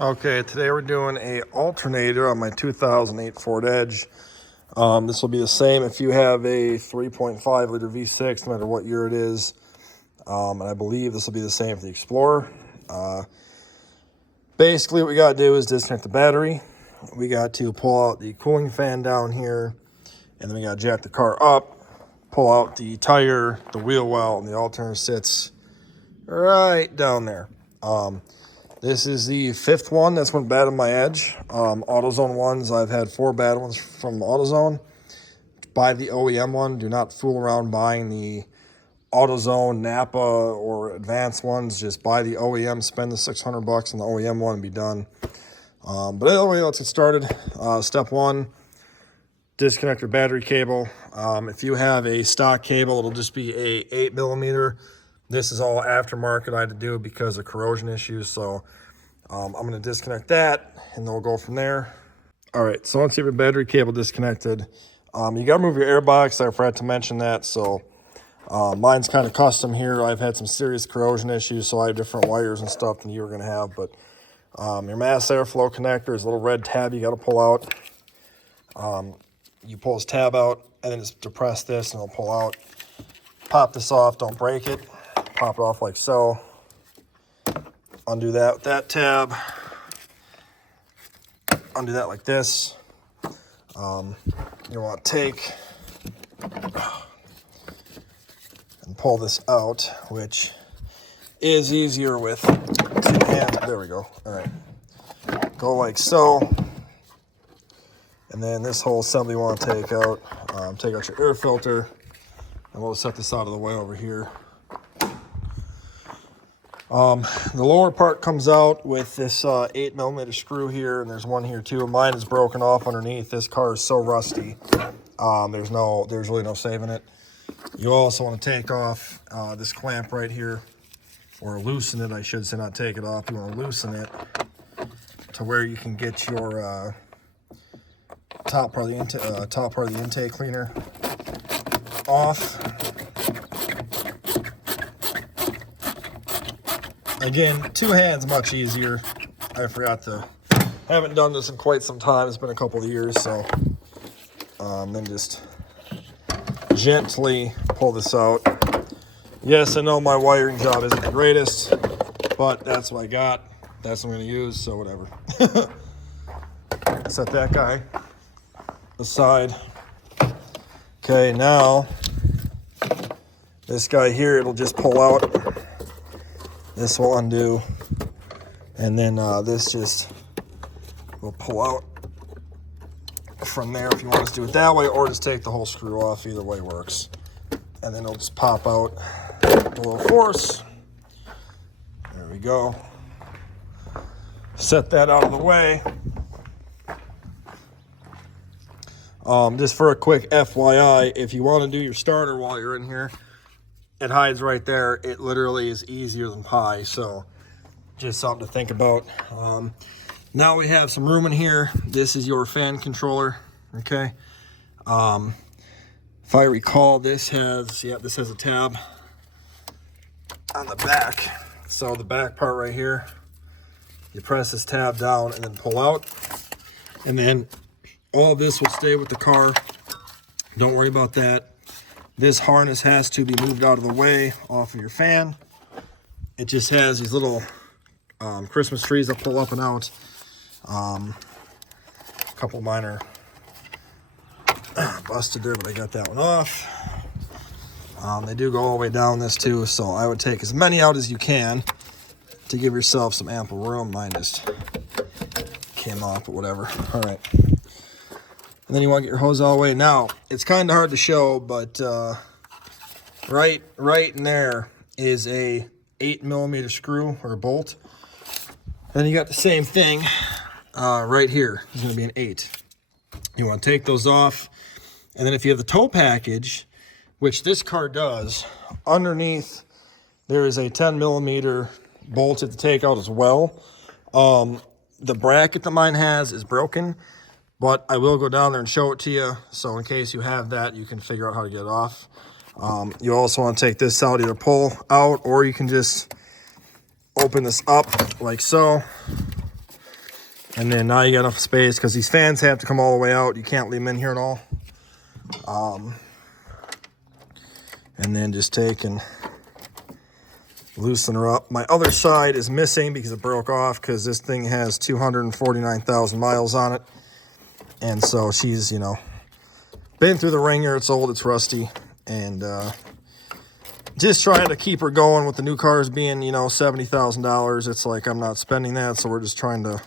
Okay, today we're doing a alternator on my 2008 Ford Edge. This will be the same if you have a 3.5 liter V6, no matter what year it is. And I believe this will be the same for the Explorer. Basically, what we got to do is disconnect the battery. We got to pull out the cooling fan down here, and then we got to jack the car up, pull out the tire, the wheel well, and the alternator sits right down there. This is the fifth one that's went bad on my Edge. AutoZone ones, I've had 4 bad ones from AutoZone. Buy the OEM one. Do not fool around buying the AutoZone, Napa, or advanced ones. Just buy the OEM, spend the $600 on the OEM one and be done. But anyway, let's get started. Step 1, disconnect your battery cable. If you have a stock cable, it'll just be a 8mm. This is all aftermarket I had to do because of corrosion issues. So I'm going to disconnect that and then we'll go from there. All right, so once you have your battery cable disconnected, you got to move your airbox. I forgot to mention that. So mine's kind of custom here. I've had some serious corrosion issues, so I have different wires and stuff than you were going to have. But your mass airflow connector is a little red tab you got to pull out. You pull this tab out and then just depress this and it'll pull out. Pop this off, don't break it. Pop it off like so. Undo that with that tab. Undo that like this. You want to take and pull this out, which is easier with 2 hands. There we go. All right. Go like so. And then this whole assembly you want to take out. Take out your air filter. And we'll set this out of the way over here. The lower part comes out with this 8mm screw here, and there's one here too. Mine is broken off underneath. This car is so rusty. There's really no saving it. You also want to take off this clamp right here, or loosen it, I should say, not take it off. You want to loosen it to where you can get your top part of the intake cleaner off. Again, 2 hands much easier. I haven't done this in quite some time. It's been a couple of years, so then just gently pull this out. Yes, I know my wiring job isn't the greatest, but that's what I got. That's what I'm going to use, so whatever. Set that guy aside. Okay, now this guy here, it'll just pull out. This will undo, and then this just will pull out from there if you want to do it that way, or just take the whole screw off. Either way works. And then it'll just pop out a little force. There we go. Set that out of the way. Just for a quick FYI, if you want to do your starter while you're in here, it hides right there. It literally is easier than pie, so just something to think about. Now we have some room in here. This is your fan controller, okay? If I recall, this has a tab on the back. So the back part right here, you press this tab down and then pull out. And then all of this will stay with the car. Don't worry about that. This harness has to be moved out of the way off of your fan. It just has these little Christmas trees that pull up and out. A couple minor busted there, but I got that one off. They do go all the way down this too, so I would take as many out as you can to give yourself some ample room. Mine just came off, but whatever. All right. And then you want to get your hose all the way. Now, it's kind of hard to show, but right in there is a 8mm screw or bolt. Then you got the same thing right here. It's going to be an 8. You want to take those off. And then if you have the tow package, which this car does, underneath there is a 10mm bolt to take out as well. The bracket that mine has is broken, but I will go down there and show it to you. So in case you have that, you can figure out how to get it off. You also want to take this out, either pull out, or you can just open this up like so. And then now you got enough space because these fans have to come all the way out. You can't leave them in here at all. And then just take and loosen her up. My other side is missing because it broke off because this thing has 249,000 miles on it. And so she's, you know, been through the ringer. It's old, it's rusty. And just trying to keep her going with the new cars being, you know, $70,000. It's like I'm not spending that. So we're just trying to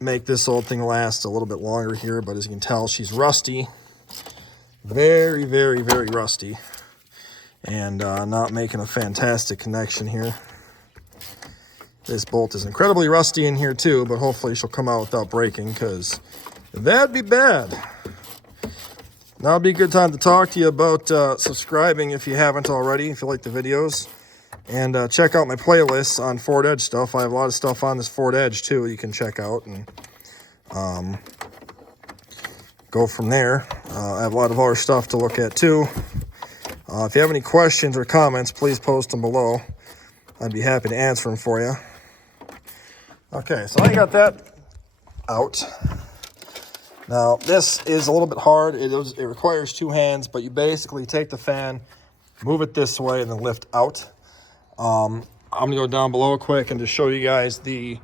make this old thing last a little bit longer here. But as you can tell, she's rusty. Very, very, very rusty. And not making a fantastic connection here. This bolt is incredibly rusty in here too, but hopefully she'll come out without breaking, because that'd be bad. Now would be a good time to talk to you about subscribing if you haven't already, if you like the videos. And check out my playlists on Ford Edge stuff. I have a lot of stuff on this Ford Edge too you can check out and go from there. I have a lot of other stuff to look at too. If you have any questions or comments, please post them below. I'd be happy to answer them for you. Okay, so I got that out. Now, this is a little bit hard. It requires two hands, but you basically take the fan, move it this way, and then lift out. I'm going to go down below quick and just show you guys the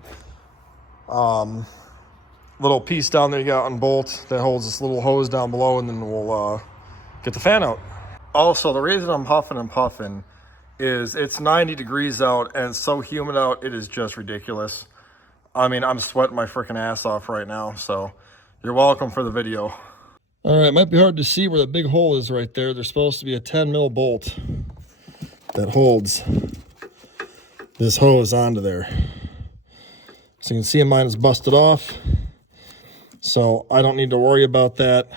little piece down there you got on bolt that holds this little hose down below, and then we'll get the fan out. Also, the reason I'm huffing and puffing is it's 90 degrees out and it's so humid out, it is just ridiculous. I mean, I'm sweating my freaking ass off right now, so you're welcome for the video. All right, it might be hard to see where the big hole is right there. There's supposed to be a 10 mil bolt that holds this hose onto there. So you can see mine is busted off, so I don't need to worry about that.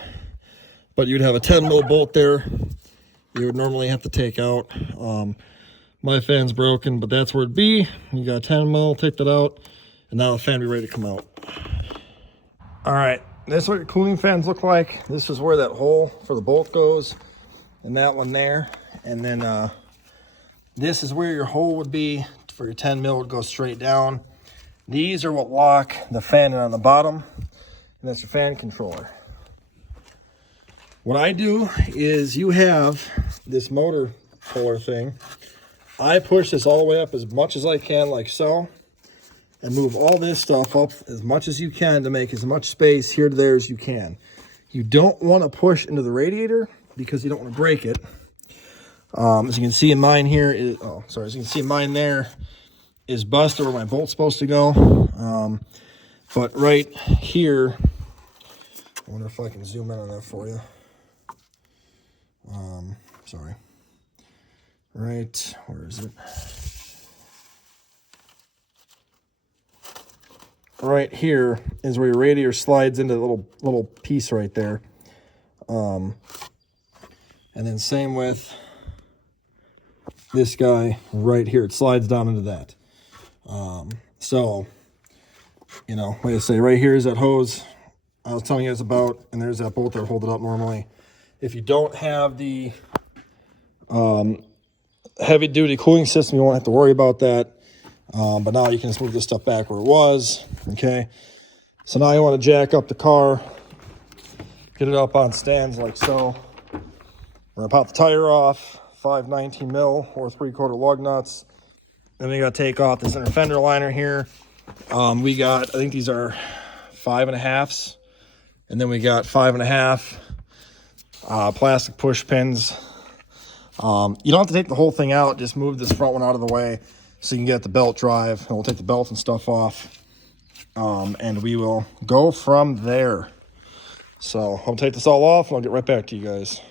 But you'd have a 10 mil bolt there you would normally have to take out. My fan's broken, but that's where it'd be. You got a 10 mil, take that out, and now the fan be ready to come out. All right, this is what your cooling fans look like. This is where that hole for the bolt goes, and that one there. And then this is where your hole would be for your 10 mil, would go straight down. These are what lock the fan in on the bottom, and that's your fan controller. What I do is, you have this motor puller thing. I push this all the way up as much as I can, like so, and move all this stuff up as much as you can to make as much space here to there as you can. You don't want to push into the radiator because you don't want to break it. As you can see in mine here is, as you can see mine there is busted where my bolt's supposed to go. But right here, I wonder if I can zoom in on that for you. Sorry. Right, where is it? Right here is where your radiator slides into the little piece right there. And then same with this guy right here. It slides down into that. So, you know, like I say, right here is that hose I was telling you guys about, and there's that bolt that hold it up normally. If you don't have the heavy duty cooling system, you won't have to worry about that. But now you can just move this stuff back where it was. Okay, so now you want to jack up the car, get it up on stands like so. We're gonna pop the tire off, 5 19 mil or 3/4 lug nuts. Then we got to take off this inner fender liner here. We got, I think these are 5.5s, and then we got 5.5 plastic push pins. You don't have to take the whole thing out, just move this front one out of the way so you can get the belt drive, and we'll take the belt and stuff off, and we will go from there. So I'll take this all off and I'll get right back to you guys.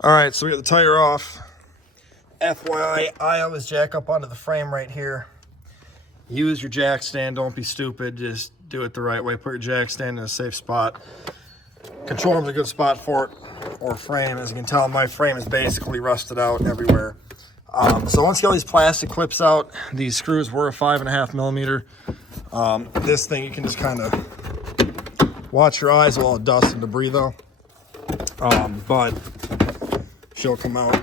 All right, so we got the tire off. FYI, I always jack up onto the frame right here. Use your jack stand, don't be stupid, just do it the right way. Put your jack stand in a safe spot. Control room's a good spot for it, or frame. As you can tell, my frame is basically rusted out everywhere. So once you get all these plastic clips out, these screws were a 5.5 millimeter. This thing, you can just kind of watch your eyes with all the dust and debris though. But she'll come out.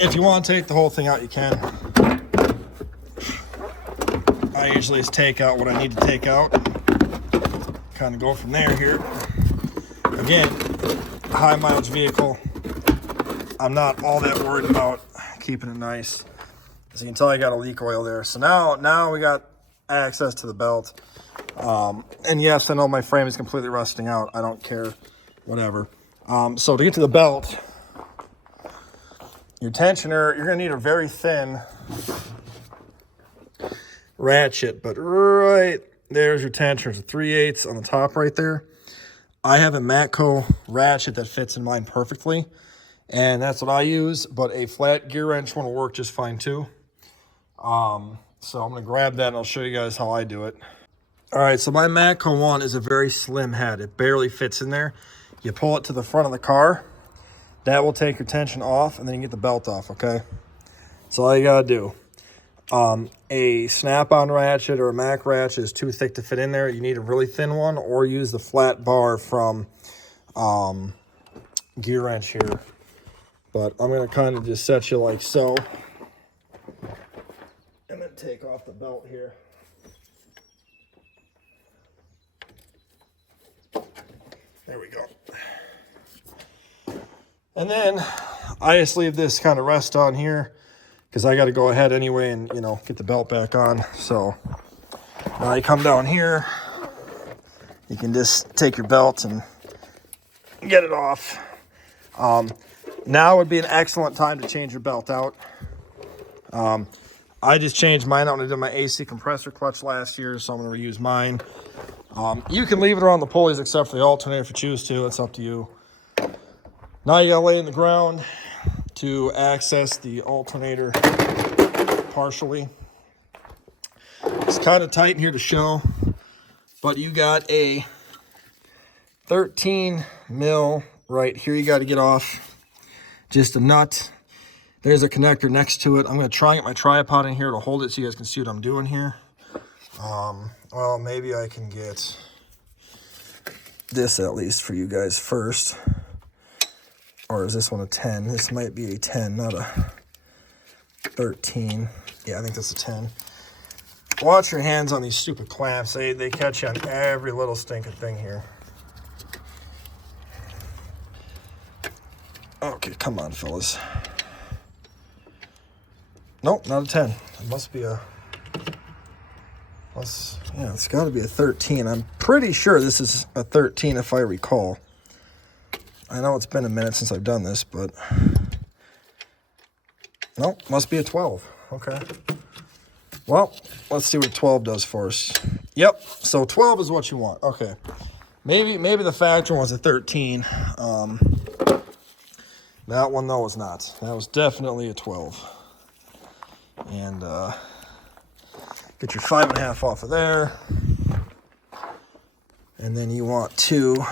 If you want to take the whole thing out, you can. I usually just take out what I need to take out. Kind of go from there here. Again, high mileage vehicle. I'm not all that worried about keeping it nice. As you can tell, I got a leak oil there. So now we got access to the belt. And yes, I know my frame is completely rusting out. I don't care, whatever. So to get to the belt, your tensioner, you're gonna need a very thin ratchet, but right there's your tensioner. It's a 3/8 on the top right there. I have a Matco ratchet that fits in mine perfectly, and that's what I use, but a flat gear wrench one will work just fine too. So I'm gonna grab that and I'll show you guys how I do it. All right, so my Matco one is a very slim head. It barely fits in there. You pull it to the front of the car. That will take your tension off, and then you get the belt off, okay? That's all you gotta do. A snap-on ratchet or a Mac ratchet is too thick to fit in there. You need a really thin one, or use the flat bar from Gear Wrench here. But I'm gonna kind of just set you like so. And then take off the belt here. There we go. And then I just leave this kind of rest on here because I got to go ahead anyway and, you know, get the belt back on. So now you come down here, you can just take your belt and get it off. Now would be an excellent time to change your belt out. I just changed mine out when I did my AC compressor clutch last year, so I'm going to reuse mine. You can leave it around the pulleys except for the alternator if you choose to. It's up to you. Now you got to lay in the ground to access the alternator partially. It's kind of tight in here to show, but you got a 13 mil right here. You got to get off just a nut. There's a connector next to it. I'm going to try and get my tripod in here to hold it so you guys can see what I'm doing here. Well, maybe I can get this at least for you guys first. Or is this one a 10? This might be a 10, not a 13. Yeah, I think that's a 10. Watch your hands on these stupid clamps. They catch you on every little stinking thing here. Okay, come on, fellas. Nope, not a 10. It must be a... yeah, it's got to be a 13. I'm pretty sure this is a 13 if I recall. I know it's been a minute since I've done this, but... Nope, must be a 12. Okay. Well, let's see what 12 does for us. Yep, so 12 is what you want. Okay. Maybe the factory was a 13. That one, though, was not. That was definitely a 12. And, get your 5.5 off of there. And then you want to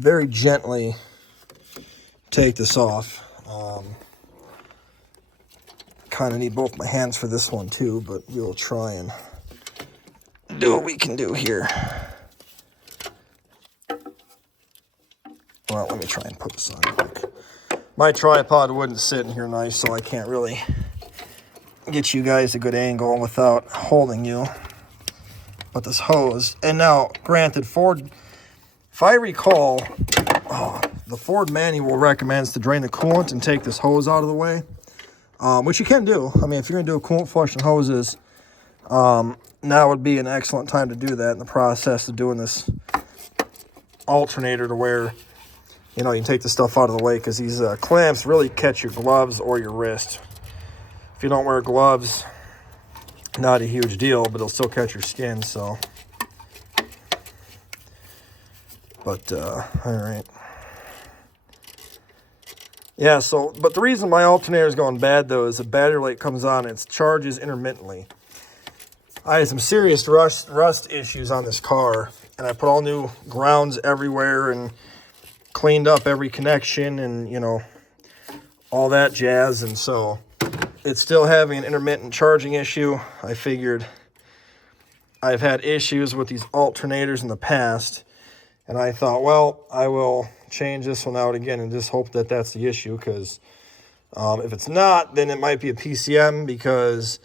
very gently take this off. Kind of need both my hands for this one too, but we'll try and do what we can do here. Well, let me try and put this on quick. My tripod wouldn't sit in here nice, so I can't really get you guys a good angle without holding you. But this hose, and now granted, Ford, if I recall, the Ford manual recommends to drain the coolant and take this hose out of the way, which you can do. I mean, if you're gonna do a coolant flush and hoses, now would be an excellent time to do that in the process of doing this alternator, to where, you know, you can take the stuff out of the way, because these clamps really catch your gloves or your wrist. If you don't wear gloves, not a huge deal, but it'll still catch your skin, so. But, all right. Yeah, so, but the reason my alternator is going bad, though, is the battery light comes on and it charges intermittently. I had some serious rust issues on this car, and I put all new grounds everywhere and cleaned up every connection and, you know, all that jazz, and so it's still having an intermittent charging issue. I figured I've had issues with these alternators in the past, and I thought, well, I will change this one out again and just hope that that's the issue, because if it's not, then it might be a PCM, because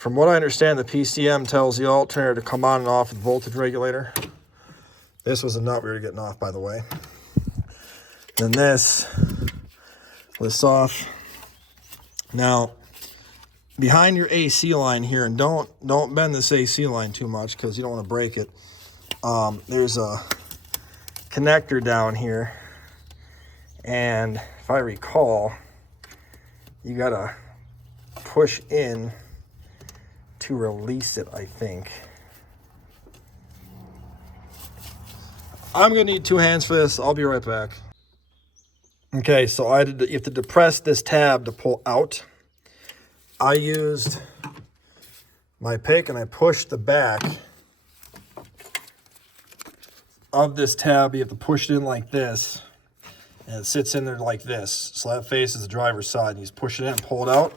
From what I understand, the PCM tells the alternator to come on and off with the voltage regulator. This was a nut we were getting off, by the way. Then this off. Now, behind your AC line here, and don't bend this AC line too much because you don't want to break it. There's a connector down here, and if I recall, you gotta push in to release it, I think. I'm gonna need 2 hands for this. I'll be right back. Okay, so you have to depress this tab to pull out. I used my pick and I pushed the back of this tab. You have to push it in like this, and it sits in there like this. So that faces the driver's side, and you just push it in and pull it out.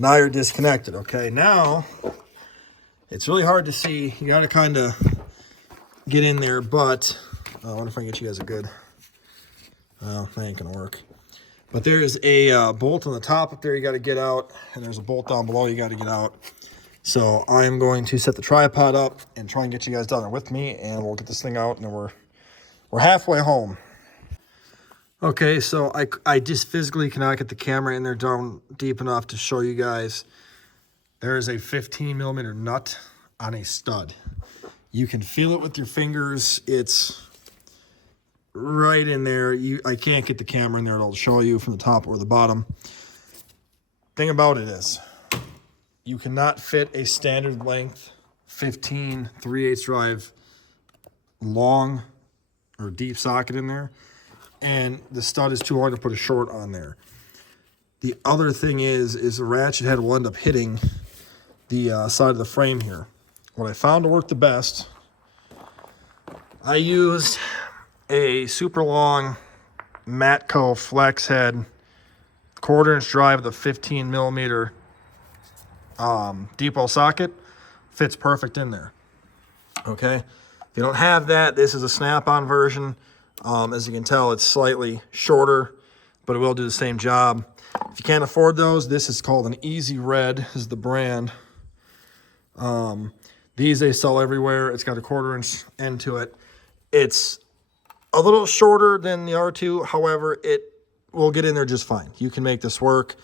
Now you're disconnected, okay? Now, it's really hard to see. You gotta kind of get in there, but I wonder if I can get you guys a good, well, that ain't gonna work. But there's a bolt on the top up there you gotta get out, and there's a bolt down below you gotta get out. So I'm going to set the tripod up and try and get you guys down there with me, and we'll get this thing out, and then we're halfway home. Okay, so I just physically cannot get the camera in there down deep enough to show you guys. There is a 15mm nut on a stud. You can feel it with your fingers. It's right in there. I can't get the camera in there. It'll show you from the top or the bottom. Thing about it is, you cannot fit a standard length 15 3/8 drive long or deep socket in there. And the stud is too hard to put a short on there. The other thing is the ratchet head will end up hitting the side of the frame here. What I found to work the best, I used a super long Matco flex head, 1/4" drive with a 15mm depot socket. Fits perfect in there. Okay, if you don't have that, this is a snap-on version. As you can tell, it's slightly shorter, but it will do the same job. If you can't afford those, this is called an Easy Red, is the brand. These they sell everywhere. It's got a 1/4" end to it. It's a little shorter than the R2. However, it will get in there just fine. You can make this work.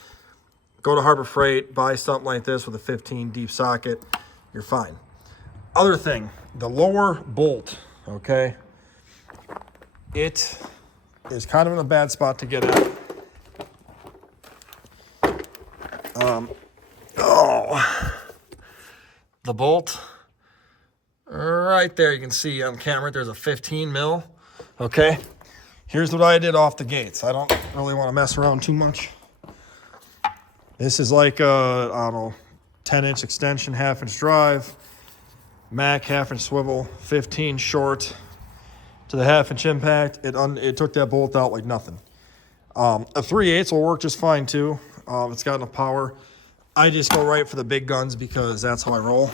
Go to Harbor Freight, buy something like this with a 15 deep socket. You're fine. Other thing, the lower bolt, okay? It is kind of in a bad spot to get at. The bolt right there, you can see on camera, there's a 15mm. Okay, here's what I did off the gates. I don't really want to mess around too much. This is like a, I don't know, 10-inch extension, 1/2" drive, Mac 1/2" swivel, 15 short to the 1/2" impact. It took that bolt out like nothing. A 3/8 will work just fine too. It's got enough power. I just go right for the big guns because that's how I roll.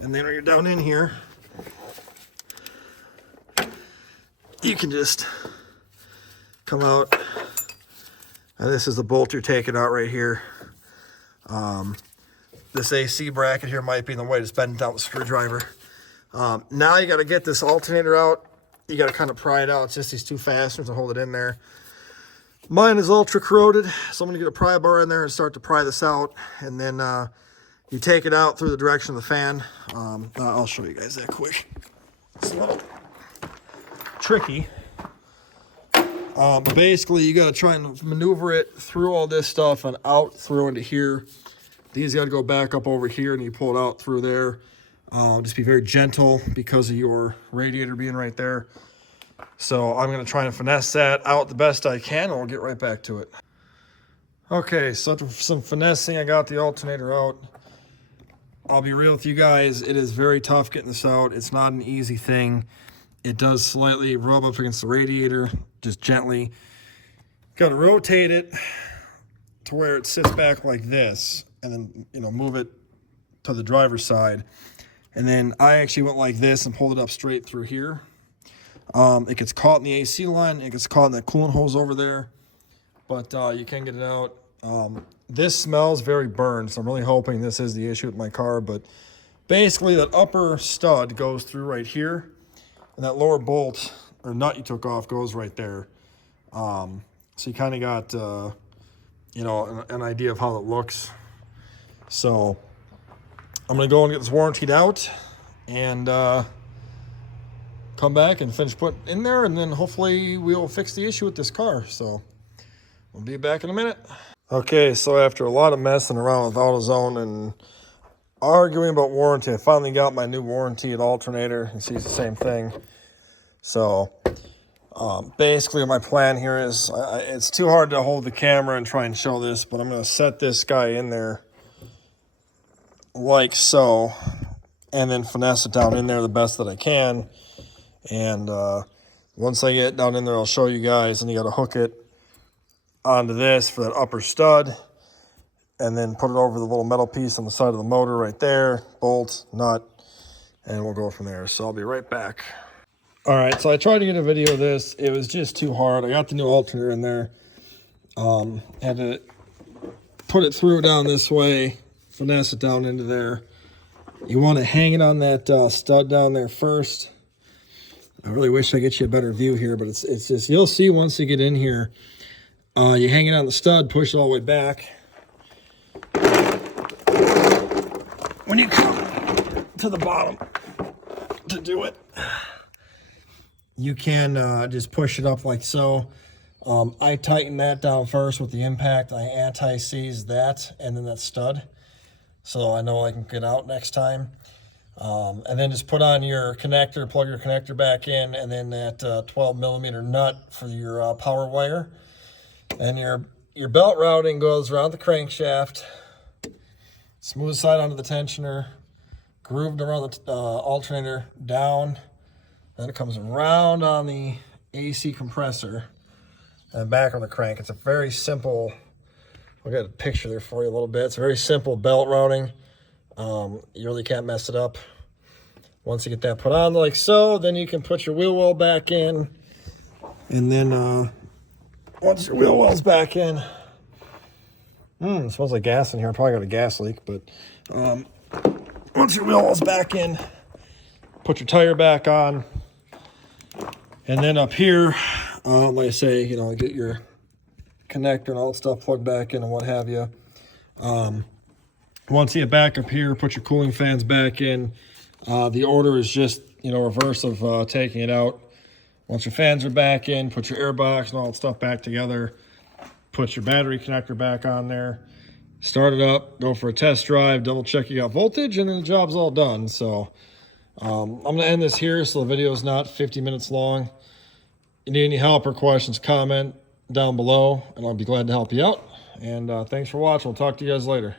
And then when you're down in here, you can just come out. And this is the bolt you're taking out right here. This AC bracket here might be in the way, just bending down the screwdriver. Now you got to get this alternator out. You got to kind of pry it out. It's just these 2 fasteners to hold it in there. Mine is ultra corroded, so I'm going to get a pry bar in there and start to pry this out. And then you take it out through the direction of the fan. I'll show you guys that quick. It's a little tricky. But basically, you got to try and maneuver it through all this stuff and out through into here. These got to go back up over here, and you pull it out through there. Just be very gentle because of your radiator being right there. So I'm going to try and finesse that out the best I can, and we'll get right back to it. Okay, so after some finessing, I got the alternator out. I'll be real with you guys, it is very tough getting this out. It's not an easy thing. It does slightly rub up against the radiator, just gently. Got to rotate it to where it sits back like this, and then, move it to the driver's side. And then I actually went like this and pulled it up straight through here. It gets caught in the AC line. It gets caught in that coolant hose over there. But you can get it out. This smells very burned, so I'm really hoping this is the issue with my car. But basically, that upper stud goes through right here, and that lower bolt or nut you took off goes right there. So you kind of got, you know, an idea of how it looks. So I'm going to go and get this warrantied out and come back and finish putting in there, and then hopefully we'll fix the issue with this car. So we'll be back in a minute. Okay, so after a lot of messing around with AutoZone and arguing about warranty, I finally got my new warranty at Alternator. You see it's the same thing. So basically my plan here is, it's too hard to hold the camera and try and show this, but I'm going to set this guy in there like so, and then finesse it down in there the best that I can. And once I get down in there, I'll show you guys. And you got to hook it onto this for that upper stud, and then put it over the little metal piece on the side of the motor right there, bolt, nut, and we'll go from there. So I'll be right back. All right, so I tried to get a video of this. It was just too hard. I got the new alternator in there. Had to put it through down this way, finesse it down into there. You want to hang it on that stud down there first. I really wish I get you a better view here, but it's just, you'll see once you get in here. You hang it on the stud, push it all the way back. When you come to the bottom to do it, you can just push it up like so. I tighten that down first with the impact. I anti-seize that and then that stud, so I know I can get out next time. And then just put on your connector, plug your connector back in, and then that 12mm nut for your power wire. And your belt routing goes around the crankshaft, smooth side onto the tensioner, grooved around the alternator down. Then it comes around on the AC compressor and back on the crank. It's a very simple, I'll get a picture there for you a little bit. It's a very simple belt routing. You really can't mess it up. Once you get that put on like so, then you can put your wheel well back in. And then once your wheel well's back in, it smells like gas in here. I probably got a gas leak, but once your wheel well's back in, put your tire back on. And then up here, like I say, you know, get your connector and all that stuff plugged back in and what have you. Once you get back up here, put your cooling fans back in. The order is just, you know, reverse of taking it out. Once your fans are back in, put your airbox and all that stuff back together. Put your battery connector back on there. Start it up, go for a test drive, double check you got voltage, and then the job's all done. So I'm going to end this here so the video is not 50 minutes long. If you need any help or questions, comment down below, and I'll be glad to help you out. And thanks for watching. We'll talk to you guys later.